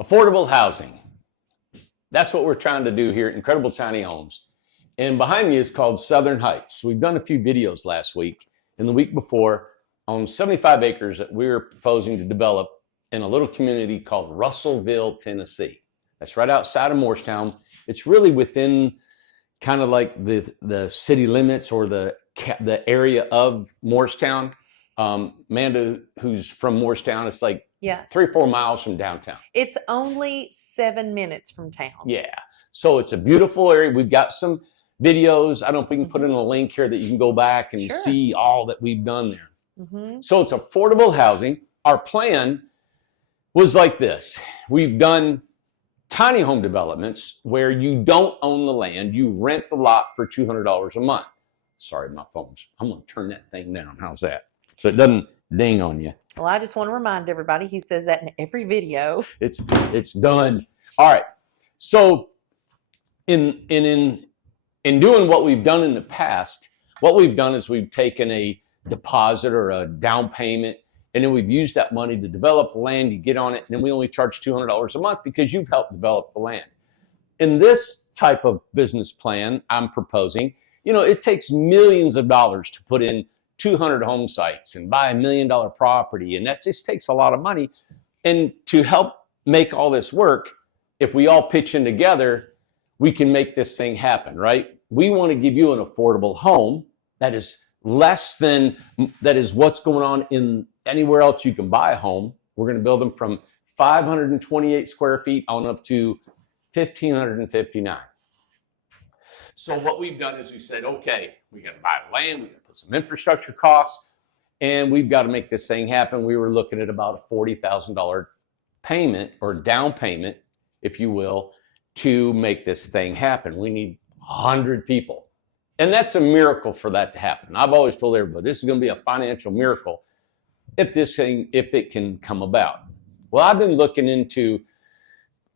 Affordable housing. That's what we're trying to do here at Incredible Tiny Homes. And behind me is called Southern Heights. We've done a few videos last week and the week before on 75 acres that we're proposing to develop in a little community called Russellville, Tennessee. That's right outside of Morristown. It's really within kind of like the city limits or the area of Morristown. Amanda, who's from Morristown, it's like 3 or 4 miles from downtown. It's only 7 minutes from town. Yeah. So it's a beautiful area. We've got some videos. I don't know if we can put in a link here that you can go back and see all that we've done there. So it's affordable housing. Our plan was like this. We've done tiny home developments where you don't own the land. You rent the lot for $200 a month. Sorry, my phone's. I'm going to turn that thing down. How's that? So it doesn't ding on you. Well, I just want to remind everybody, he says that in every video. It's done. All right. So in doing what we've done in the past, what we've done is we've taken a deposit or a down payment, and then we've used that money to develop the land. You get on it, and then we only charge $200 a month because you've helped develop the land. In this type of business plan I'm proposing, it takes millions of dollars to put in 200 home sites and buy $1 million property, and that just takes a lot of money. And to help make all this work, if we all pitch in together, we can make this thing happen, right? We want to give you an affordable home that is less than, that is what's going on in anywhere else you can buy a home. We're going to build them from 528 square feet on up to 1,559. So what we've done is we said, okay, we got to buy the land, we got to put some infrastructure costs, and we've got to make this thing happen. We were looking at about a $40,000 payment or down payment, if you will, to make this thing happen. We need 100 people. And that's a miracle for that to happen. I've always told everybody, this is going to be a financial miracle if it can come about. Well, I've been looking into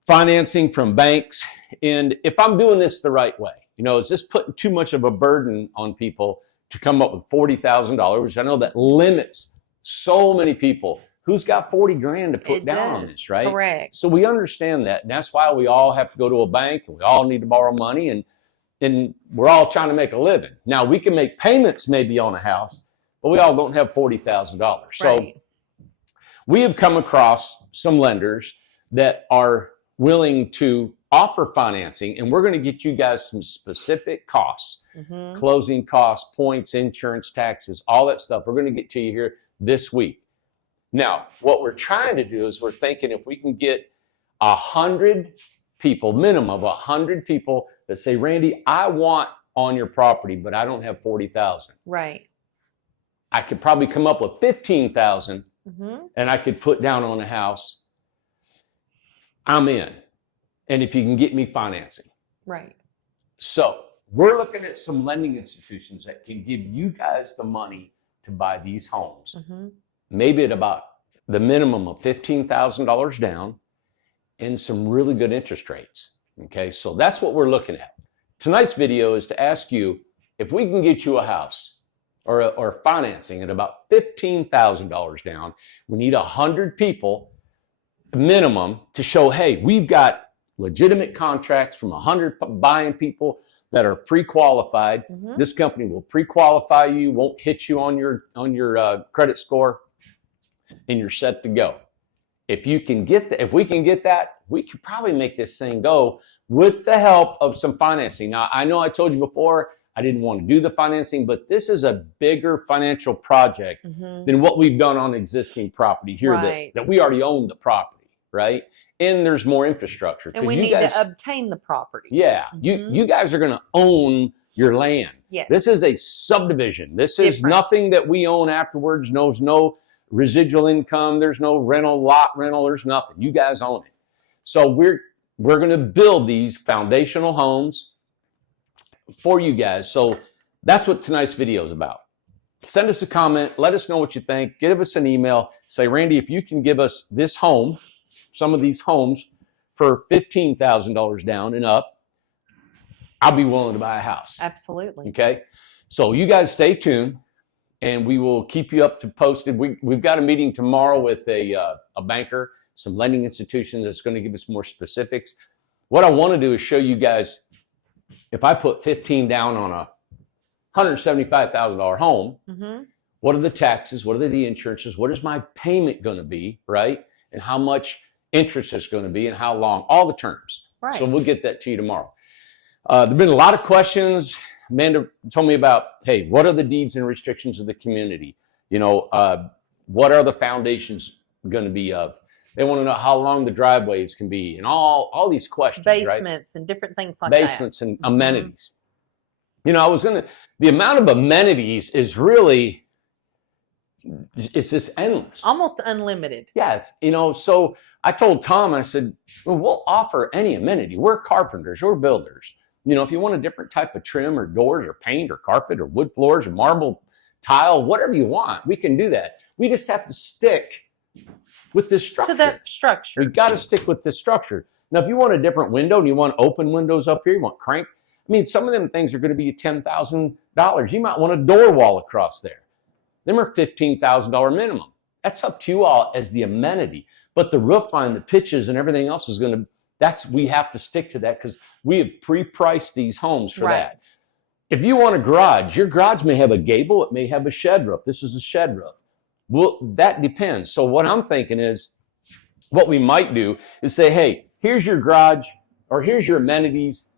financing from banks, and if I'm doing this the right way, is this putting too much of a burden on people to come up with $40,000, which I know that limits so many people. Who's got 40 grand to put down on this, right? Correct. So we understand that. And that's why we all have to go to a bank, and we all need to borrow money, and we're all trying to make a living. Now, we can make payments maybe on a house, but we all don't have $40,000. Right. So we have come across some lenders that are willing to offer financing, and we're going to get you guys some specific costs, closing costs, points, insurance, taxes, all that stuff. We're going to get to you here this week. Now, what we're trying to do is we're thinking if we can get 100 people, minimum of 100 people that say, Randy, I want on your property, but I don't have 40,000. Right. I could probably come up with 15,000 and I could put down on a house. I'm in. And if you can get me financing. Right. So we're looking at some lending institutions that can give you guys the money to buy these homes. Maybe at about the minimum of $15,000 down and some really good interest rates. Okay, so that's what we're looking at. Tonight's video is to ask you if we can get you a house or financing at about $15,000 down. We need 100 people minimum to show, hey, we've got legitimate contracts from 100 buying people that are pre-qualified. This company will pre-qualify you, won't hit you on your credit score, and you're set to go. If we can get that, we could probably make this thing go with the help of some financing. Now, I know I told you before, I didn't want to do the financing, but this is a bigger financial project than what we've done on existing property here that we already own the property, right? And there's more infrastructure. And we need to obtain the property. Yeah, you guys are going to own your land. Yes. This is a subdivision. This is nothing that we own afterwards. There's no residual income. There's no lot rental. There's nothing. You guys own it. So we're going to build these foundational homes for you guys. So that's what tonight's video is about. Send us a comment. Let us know what you think. Give us an email. Say, Randy, if you can give us this home, some of these homes for $15,000 down and up, I'll be willing to buy a house. Absolutely. Okay. So you guys stay tuned, and we will keep you up to posted. We've got a meeting tomorrow with a banker some lending institutions that's going to give us more specifics. What I want to do is show you guys, if I put 15 down on a $175,000 home, what are the taxes? What are the insurances? What is my payment going to be, right? And how much interest is going to be and how long, all the terms. Right. So we'll get that to you tomorrow. There have been a lot of questions. Amanda told me about, hey, what are the deeds and restrictions of the community? You know, what are the foundations going to be of? They want to know how long the driveways can be and all these questions. Basements, right? And different things like that. Basements and amenities. You know, the amount of amenities is really, it's just endless. Almost unlimited. Yeah, so I told Tom, I said, well, we'll offer any amenity. We're carpenters, we're builders. You know, if you want a different type of trim or doors or paint or carpet or wood floors or marble tile, whatever you want, we can do that. We just have to stick with this structure. To that structure. We got to stick with this structure. Now, if you want a different window and you want open windows up here, you want crank, I mean, some of them things are going to be $10,000. You might want a door wall across there. Them are $15,000 minimum. That's up to you all as the amenity. But the roof line, the pitches, and everything else is going to, we have to stick to that because we have pre-priced these homes for that. If you want a garage, your garage may have a gable, it may have a shed roof. This is a shed roof. Well, that depends. So what I'm thinking is, what we might do is say, hey, here's your garage, or here's your amenities,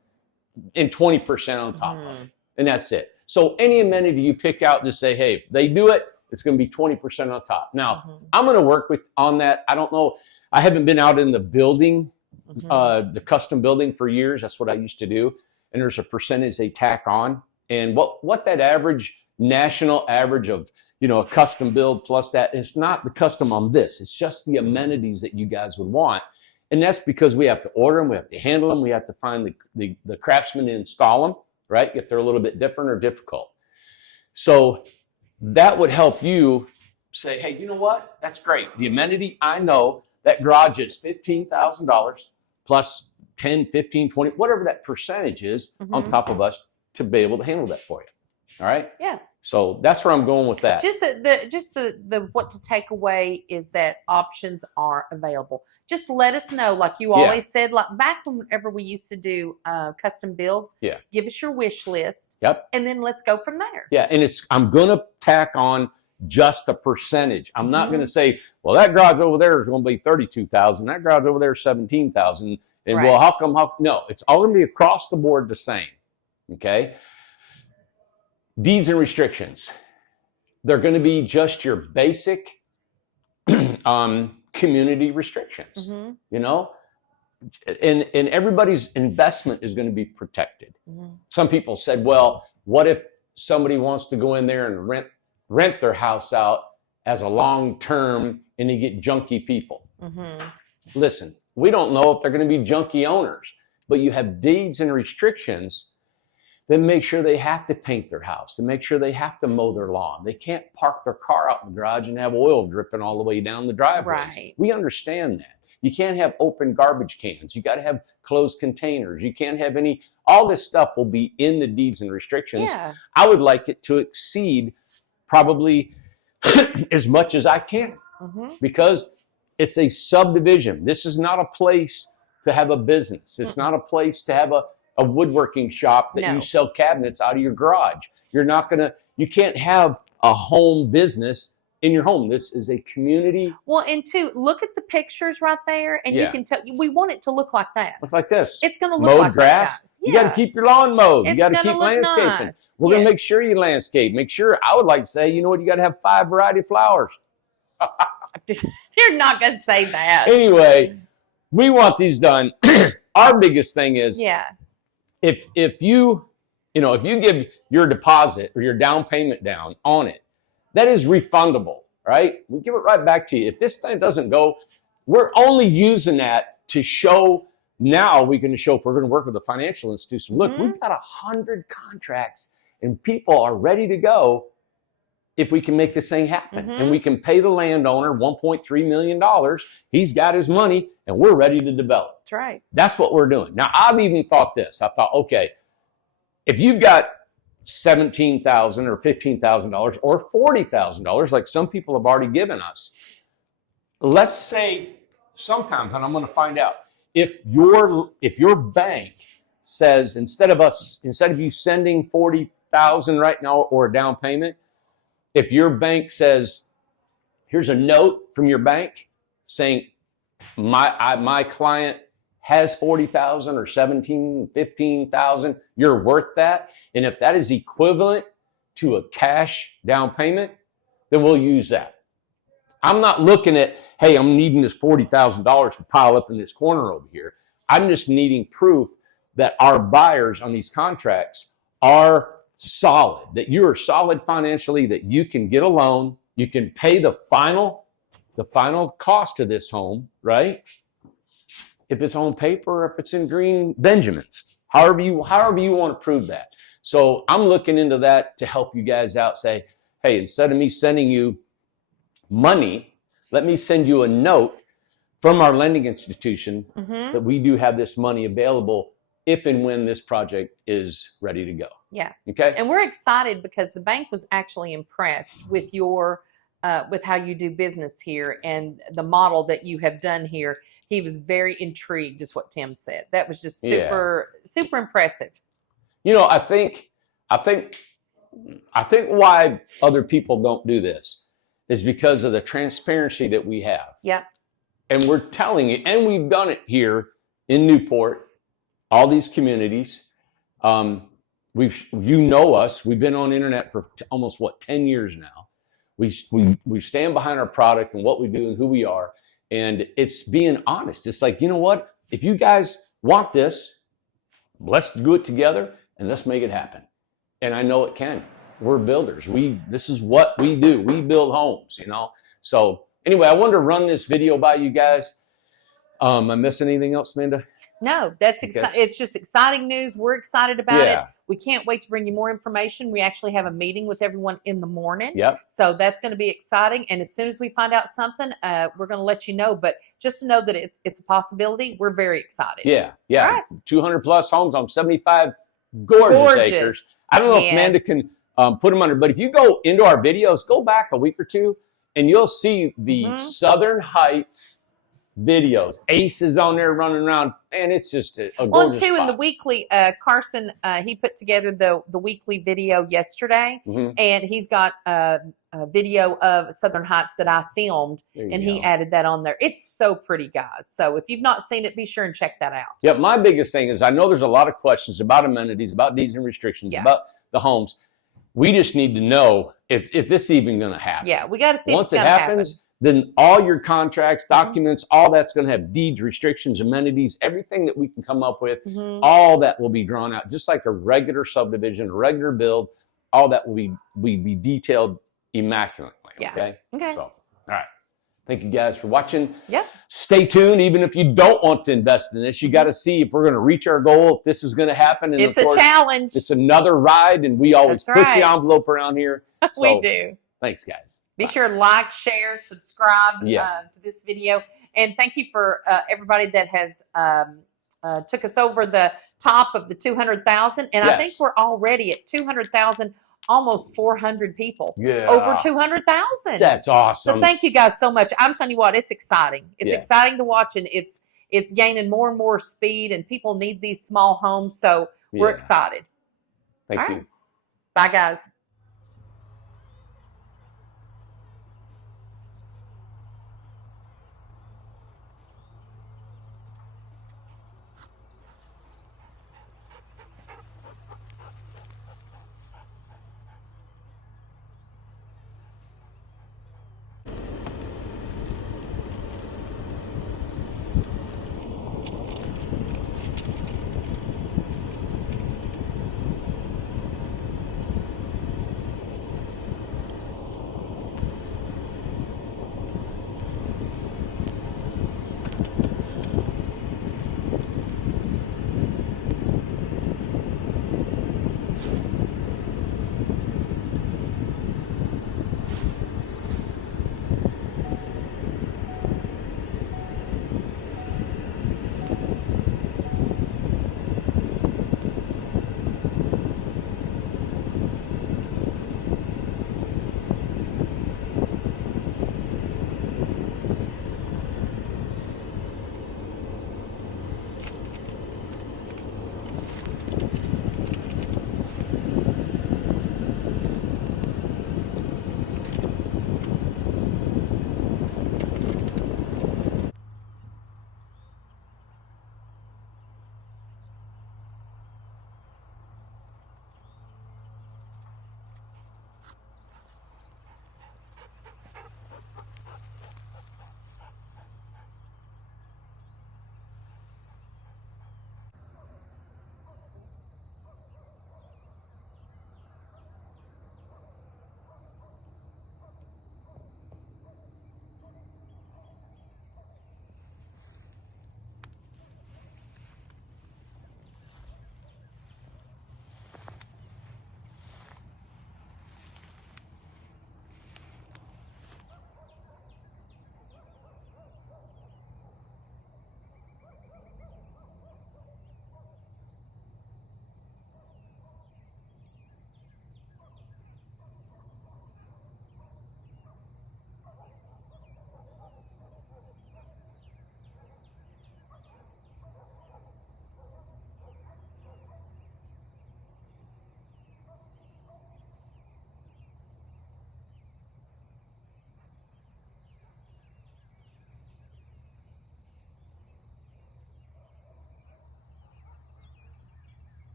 and 20% on top of it. And that's it. So any amenity you pick out, just say, hey, if they do it, it's going to be 20% on top. Now, I'm going to work on that. I don't know. I haven't been out in the building, the custom building for years. That's what I used to do. And there's a percentage they tack on. And what that national average of, you know, a custom build plus that, it's not the custom on this. It's just the amenities that you guys would want. And that's because we have to order them, we have to handle them, we have to find the craftsmen to install them, right? If they're a little bit different or difficult. So that would help you say, hey, you know what? That's great. The amenity, I know that garage is $15,000 plus 10, 15, 20, whatever that percentage is on top of us to be able to handle that for you. All right? Yeah. So that's where I'm going with that. Just the what to take away is that options are available. Just let us know, like you always said, like back whenever we used to do custom builds. Yeah. Give us your wish list. Yep. And then let's go from there. Yeah, and I'm going to tack on just a percentage. I'm not going to say, well, that garage over there is going to be $32,000. That garage over there is $17,000. And well, how come? No, it's all going to be across the board the same. Okay. Deeds and restrictions. They're going to be just your basic community restrictions, you know, and everybody's investment is going to be protected. Some people said, well, what if somebody wants to go in there and rent their house out as a long term and they get junky people? Listen, we don't know if they're going to be junky owners, but you have deeds and restrictions. Then make sure they have to paint their house, to make sure they have to mow their lawn. They can't park their car out in the garage and have oil dripping all the way down the driveways. Right. We understand that. You can't have open garbage cans. You got to have closed containers. You can't have all this stuff will be in the deeds and restrictions. Yeah. I would like it to exceed probably as much as I can because it's a subdivision. This is not a place to have a business. It's not a place to have a woodworking shop that you sell cabinets out of your garage. You can't have a home business in your home. This is a community. Well, and two, look at the pictures right there, and you can tell, we want it to look like that. Looks like this. It's going to look like grass. That, you got to keep your lawn mowed. You got to keep landscaping. Nice. We're going to make sure you landscape. Make sure, I would like to say, you know what, you got to have 5 variety of flowers. You're not going to say that. Anyway, we want these done. Our biggest thing is, if you give your deposit or your down payment down on it, that is refundable, right? We give it right back to you. If this thing doesn't go, we're only using that to show. Now we're going to show if we're going to work with a financial institution. Look, we've got 100 contracts and people are ready to go if we can make this thing happen. And we can pay the landowner $1.3 million. He's got his money and we're ready to develop. That's right. That's what we're doing. Now, I've even thought this. I thought, okay, if you've got $17,000 or $15,000 or $40,000, like some people have already given us, let's say sometimes, and I'm going to find out, if your bank says, instead of you sending 40,000 right now or a down payment, if your bank says, here's a note from your bank saying my client has 40,000 or 17, 15,000, you're worth that. And if that is equivalent to a cash down payment, then we'll use that. I'm not looking at, hey, I'm needing this $40,000 to pile up in this corner over here. I'm just needing proof that our buyers on these contracts are solid, that you are solid financially, that you can get a loan, you can pay the final cost of this home, right? If it's on paper, if it's in green Benjamins, however you want to prove that. So I'm looking into that to help you guys out. Say, hey, instead of me sending you money, let me send you a note from our lending institution that we do have this money available if and when this project is ready to go. Yeah. Okay. And we're excited because the bank was actually impressed with your with how you do business here and the model that you have done here. He was very intrigued, is what Tim said. That was just super impressive. You know, I think why other people don't do this is because of the transparency that we have. Yeah. And we're telling you, and we've done it here in Newport, all these communities. You know us. We've been on the internet for almost 10 years now. We stand behind our product and what we do and who we are. And it's being honest. It's like, you know what? If you guys want this, let's do it together and let's make it happen. And I know it can. We're builders. This is what we do. We build homes, you know? So anyway, I wanted to run this video by you guys. Am I missing anything else, Amanda? No, that's exciting. It's just exciting news. We're excited about it. We can't wait to bring you more information. We actually have a meeting with everyone in the morning. Yep. So that's going to be exciting. And as soon as we find out something, we're going to let you know. But just to know that it's a possibility, we're very excited. Yeah. All right. 200 plus homes on 75 gorgeous acres. I don't know if Amanda can put them under, but if you go into our videos, go back a week or two, and you'll see the Southern Heights videos. Ace is on there running around, and it's just a gorgeous spot. In the weekly, Carson, he put together the weekly video yesterday, and he's got a video of Southern Heights that I filmed, and he added that on there. It's so pretty, guys. So if you've not seen it, be sure and check that out. Yeah, my biggest thing is I know there's a lot of questions about amenities, about deeds and restrictions, about the homes. We just need to know if this is even going to happen. Yeah, we got to see once it happens. Then all your contracts, documents, all that's going to have deeds, restrictions, amenities, everything that we can come up with, all that will be drawn out, just like a regular subdivision, a regular build, all that will be detailed immaculately. Okay? Okay. So, all right. Thank you guys for watching. Yeah. Stay tuned. Even if you don't want to invest in this, you got to see if we're going to reach our goal, if this is going to happen. And it's a challenge. It's another ride, and we always push the envelope around here. So, we do. Thanks, guys. Be sure to like, share, subscribe to this video. And thank you for everybody that has took us over the top of the 200,000. And I think we're already at 200,000, almost 400 people. Yeah. Over 200,000. That's awesome. So thank you guys so much. I'm telling you what, it's exciting. It's exciting to watch, and it's gaining more and more speed, and people need these small homes. So we're excited. Thank you. Bye, guys.